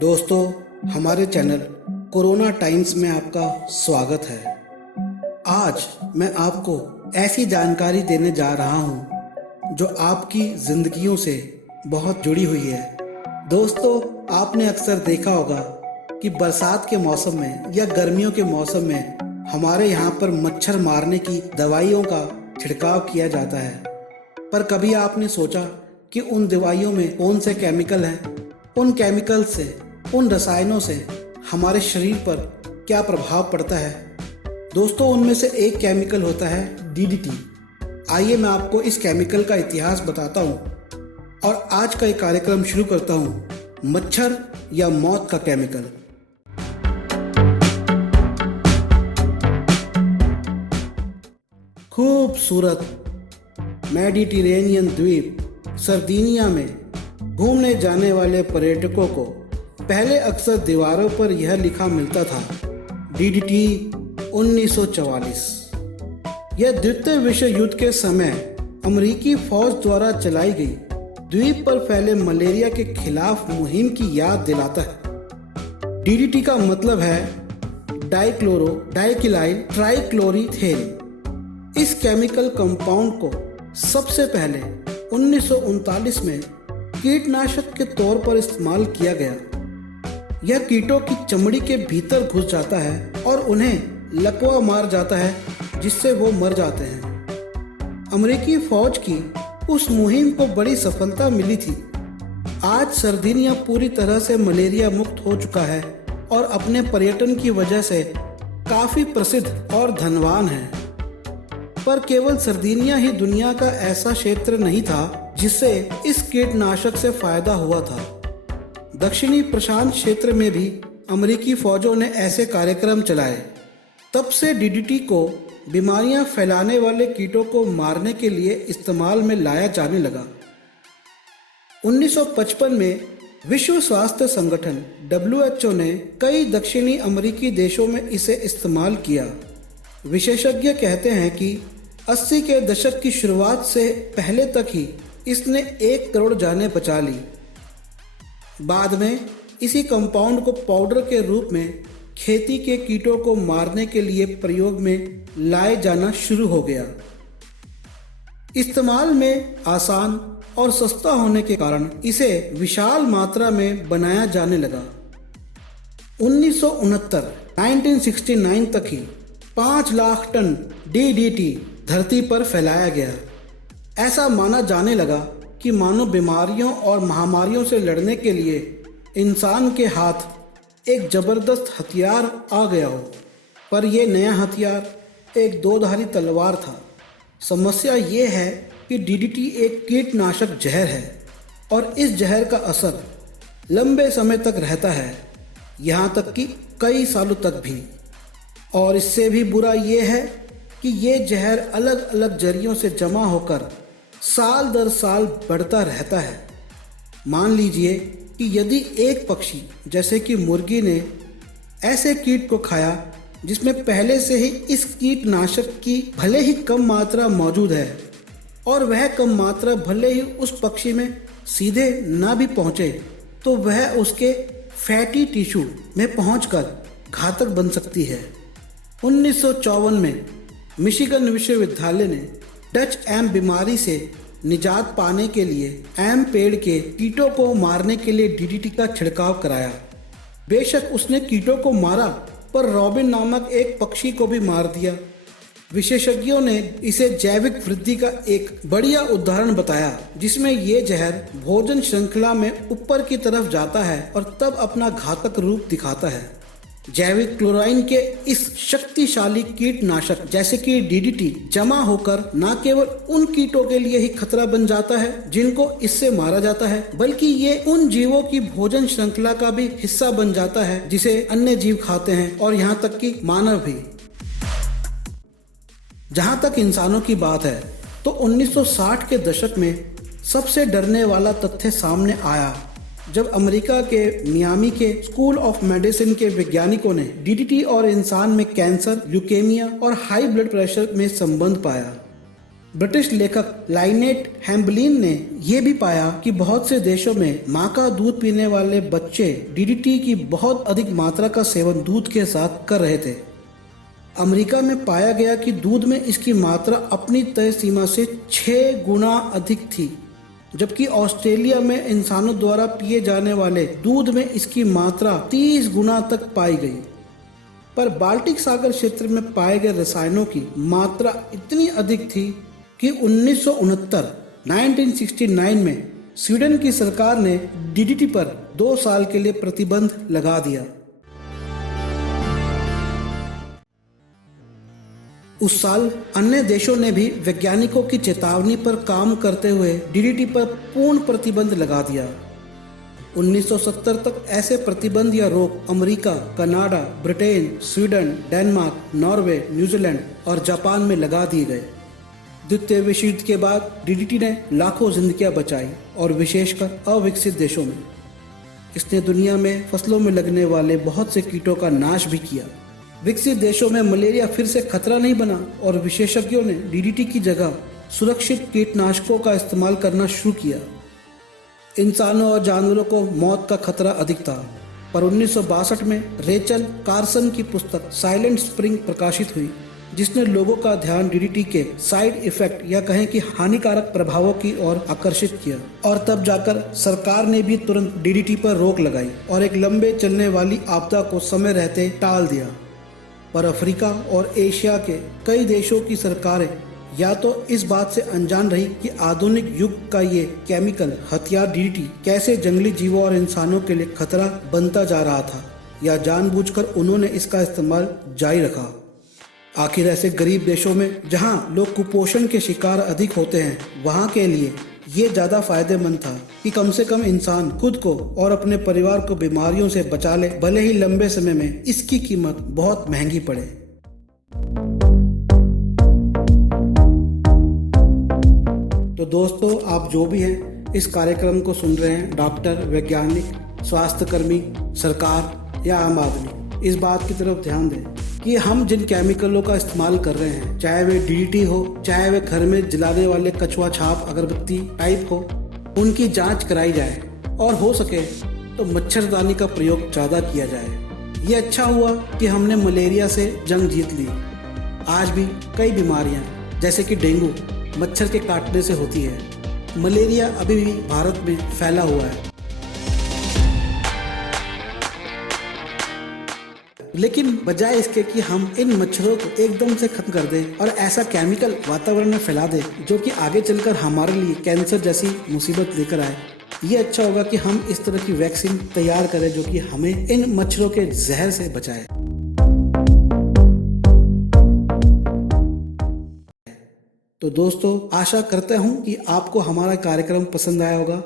दोस्तों, हमारे channel corona times में आपका स्वागत है। आज मैं आपको ऐसी जानकारी देने जा रहा हूं जो आपकी जिंदगियों से बहुत जुड़ी हुई है। दोस्तों, आपने अक्सर देखा होगा कि बरसात के मौसम में या गर्मियों के मौसम में हमारे यहाँ पर मच्छर मारने की दवाइयों का छिड़काव किया जाता है। पर कभी आपने सोचा कि उन दवाइयों में कौन से केमिकल हैं? उन केमिकल से, उन रसायनों से हमारे शरीर पर क्या प्रभाव पड़ता है? दोस्तों, उनमें से एक केमिकल होता है डीडीटी। आइए मैं आपको इस केमिकल का इतिहास बताता हूँ और आज का एक कार्यक्रम शुरू करता हूँ, मच्छर या मौत का केमिकल। खूबसूरत मेडिटेरेनियन द्वीप सरदिनिया में घूमने जाने वाले पर्यटकों को पहले अक्सर दीवारों पर यह लिखा मिलता था, डीडीटी 1944। यह द्वितीय विश्व युद्ध के समय अमेरिकी फौज द्वारा चलाई गई द्वीप पर फैले मलेरिया के खिलाफ मुहिम की याद दिलाता है। डीडीटी का मतलब है डाइक्लोरो डाइकिलाइल ट्राइक्लोरीथेन। इस केमिकल कंपाउंड को सबसे पहले 1939 में कीटनाशक के तौर पर इस्तेमाल किया गया। यह कीटों की चमड़ी के भीतर घुस जाता है और उन्हें लकवा मार जाता है, जिससे वो मर जाते हैं। अमेरिकी फौज की उस मुहिम को बड़ी सफलता मिली थी। आज सरदिनिया पूरी तरह से मलेरिया मुक्त हो चुका है और अपने पर्यटन की वजह से काफी प्रसिद्ध और धनवान है। पर केवल सरदिनिया ही दुनिया का ऐसा क्षेत्र नहीं था जिससे इस कीटनाशक से फायदा हुआ था। दक्षिणी प्रशांत क्षेत्र में भी अमेरिकी फौजों ने ऐसे कार्यक्रम चलाए। तब से डीडीटी को बीमारियां फैलाने वाले कीटों को मारने के लिए इस्तेमाल में लाया जाने लगा। 1955 में विश्व स्वास्थ्य संगठन WHO ने कई दक्षिणी अमेरिकी देशों में इसे इस्तेमाल किया। विशेषज्ञ कहते हैं कि 80 के दशक की शुरुआत से पहले तक ही इसने 1 करोड़ जानें बचा ली। बाद में इसी कंपाउंड को पाउडर के रूप में खेती के कीटों को मारने के लिए प्रयोग में लाए जाना शुरू हो गया। इस्तेमाल में आसान और सस्ता होने के कारण इसे विशाल मात्रा में बनाया जाने लगा। 1969 तक ही 5 लाख टन डीडीटी धरती पर फैलाया गया। ऐसा माना जाने लगा कि मानो बीमारियों और महामारियों से लड़ने के लिए इंसान के हाथ एक जबरदस्त हथियार आ गया हो। पर यह नया हथियार एक दोधारी तलवार था। समस्या ये है कि डीडीटी एक कीटनाशक जहर है और इस जहर का असर लंबे समय तक रहता है, यहाँ तक कि कई सालों तक भी। और इससे भी बुरा ये है कि ये जहर अलग अलग जरियों से जमा होकर साल दर साल बढ़ता रहता है। मान लीजिए कि यदि एक पक्षी जैसे कि मुर्गी ने ऐसे कीट को खाया जिसमें पहले से ही इस कीटनाशक की भले ही कम मात्रा मौजूद है और वह कम मात्रा भले ही उस पक्षी में सीधे ना भी पहुंचे, तो वह उसके फैटी टिश्यू में पहुंचकर घातक बन सकती है। 1954 में मिशिगन विश्वविद्यालय ने डच एम बीमारी से निजात पाने के लिए एम पेड़ के कीटों को मारने के लिए डीडीटी का छिड़काव कराया। बेशक उसने कीटों को मारा, पर रॉबिन नामक एक पक्षी को भी मार दिया। विशेषज्ञों ने इसे जैविक वृद्धि का एक बढ़िया उदाहरण बताया, जिसमें ये जहर भोजन श्रृंखला में ऊपर की तरफ जाता है और तब अपना घातक रूप दिखाता है। जैविक क्लोराइन के इस शक्तिशाली कीटनाशक जैसे कि डीडीटी जमा होकर न केवल उन कीटों के लिए ही खतरा बन जाता है जिनको इससे मारा जाता है, बल्कि ये उन जीवों की भोजन श्रृंखला का भी हिस्सा बन जाता है जिसे अन्य जीव खाते हैं, और यहाँ तक कि मानव भी। जहाँ तक इंसानों की बात है तो 1960 के दशक में सबसे डरने वाला तथ्य सामने आया, जब अमेरिका के मियामी के स्कूल ऑफ मेडिसिन के वैज्ञानिकों ने डीडीटी और इंसान में कैंसर, ल्यूकेमिया और हाई ब्लड प्रेशर में संबंध पाया। ब्रिटिश लेखक लाइनेट हैम्बलिन ने यह भी पाया कि बहुत से देशों में मां का दूध पीने वाले बच्चे डीडीटी की बहुत अधिक मात्रा का सेवन दूध के साथ कर रहे थे। अमेरिका में पाया गया कि दूध में इसकी मात्रा अपनी तय सीमा से 6 गुना अधिक थी, जबकि ऑस्ट्रेलिया में इंसानों द्वारा पिए जाने वाले दूध में इसकी मात्रा 30 गुना तक पाई गई। पर बाल्टिक सागर क्षेत्र में पाए गए रसायनों की मात्रा इतनी अधिक थी कि 1969 में स्वीडन की सरकार ने डीडीटी पर 2 साल के लिए प्रतिबंध लगा दिया। उस साल अन्य देशों ने भी वैज्ञानिकों की चेतावनी पर काम करते हुए डीडीटी पर पूर्ण प्रतिबंध लगा दिया। 1970 तक ऐसे प्रतिबंध या रोक America, Canada, Britain, Sweden, Denmark, Norway, New Zealand और जापान में लगा दिए गए। द्वितीय विश्व युद्ध के बाद डीडीटी ने लाखों जिंदगियां बचाई और विशेषकर अविकसित देशों में। इसने दुनिया में फसलों में लगने वाले बहुत से कीटों का नाश भी किया। विकसित देशों में मलेरिया फिर से खतरा नहीं बना और विशेषज्ञों ने डीडीटी की जगह सुरक्षित कीटनाशकों का इस्तेमाल करना शुरू किया। इंसानों और जानवरों को मौत का खतरा अधिक था, पर 1962 में रेचल कार्सन की पुस्तक साइलेंट स्प्रिंग प्रकाशित हुई, जिसने लोगों का ध्यान डीडीटी के साइड इफेक्ट या कहें कि हानिकारक प्रभावों की ओर आकर्षित किया। और तब जाकर सरकार ने भी तुरंत डीडीटी पर रोक लगाई और एक लंबे चलने वाली आपदा को समय रहते टाल दिया। पर अफ्रीका और एशिया के कई देशों की सरकारें या तो इस बात से अनजान रही कि आधुनिक युग का ये केमिकल हथियार डीडीटी कैसे जंगली जीवों और इंसानों के लिए खतरा बनता जा रहा था, या जानबूझकर उन्होंने इसका इस्तेमाल जारी रखा। आखिर ऐसे गरीब देशों में जहां लोग कुपोषण के शिकार अधिक होते हैं, वहां के लिए ये ज़्यादा फायदेमंद था कि कम से कम इंसान खुद को और अपने परिवार को बीमारियों से बचा ले, भले ही लंबे समय में इसकी कीमत बहुत महंगी पड़े। तो दोस्तों, आप जो भी हैं इस कार्यक्रम को सुन रहे हैं, डॉक्टर, वैज्ञानिक, स्वास्थ्यकर्मी, सरकार या आम आदमी, इस बात की तरफ ध्यान दें कि हम जिन केमिकलों का इस्तेमाल कर रहे हैं, चाहे वे डीडीटी हो, चाहे वे घर में जलाने वाले कछुआ छाप अगरबत्ती टाइप हो, उनकी जांच कराई जाए और हो सके तो मच्छरदानी का प्रयोग ज़्यादा किया जाए। ये अच्छा हुआ कि हमने मलेरिया से जंग जीत ली। आज भी कई बीमारियां जैसे कि डेंगू मच्छर के काटने से होती है। मलेरिया अभी भी भारत में फैला हुआ है, लेकिन बजाय इसके कि हम इन मच्छरों को एकदम से खत्म कर दें और ऐसा केमिकल वातावरण में फैला दें जो कि आगे चलकर हमारे लिए कैंसर जैसी मुसीबत लेकर आए, ये अच्छा होगा कि हम इस तरह की वैक्सीन तैयार करें जो कि हमें इन मच्छरों के जहर से बचाए। तो दोस्तों, आशा करता हूँ कि आपको हमारा कार्यक्रम पसंद आया होगा।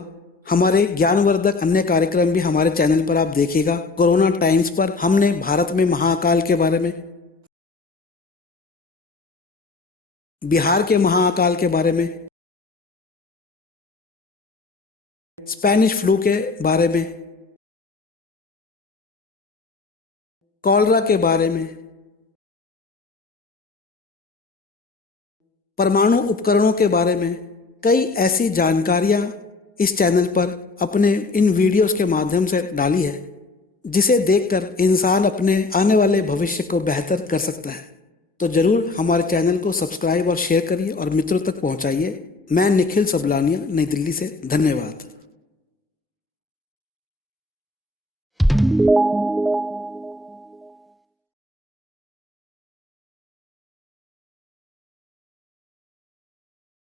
हमारे ज्ञानवर्धक अन्य कार्यक्रम भी हमारे चैनल पर आप देखिएगा। कोरोना टाइम्स पर हमने भारत में महाकाल के बारे में, बिहार के महाकाल के बारे में, स्पेनिश फ्लू के बारे में, कॉलरा के बारे में, परमाणु उपकरणों के बारे में कई ऐसी जानकारियां इस चैनल पर अपने इन वीडियोस के माध्यम से डाली है, जिसे देखकर इंसान अपने आने वाले भविष्य को बेहतर कर सकता है। तो जरूर हमारे चैनल को सब्सक्राइब और शेयर करिए और मित्रों तक पहुंचाइए। मैं निखिल सबलानिया, नई दिल्ली से। धन्यवाद।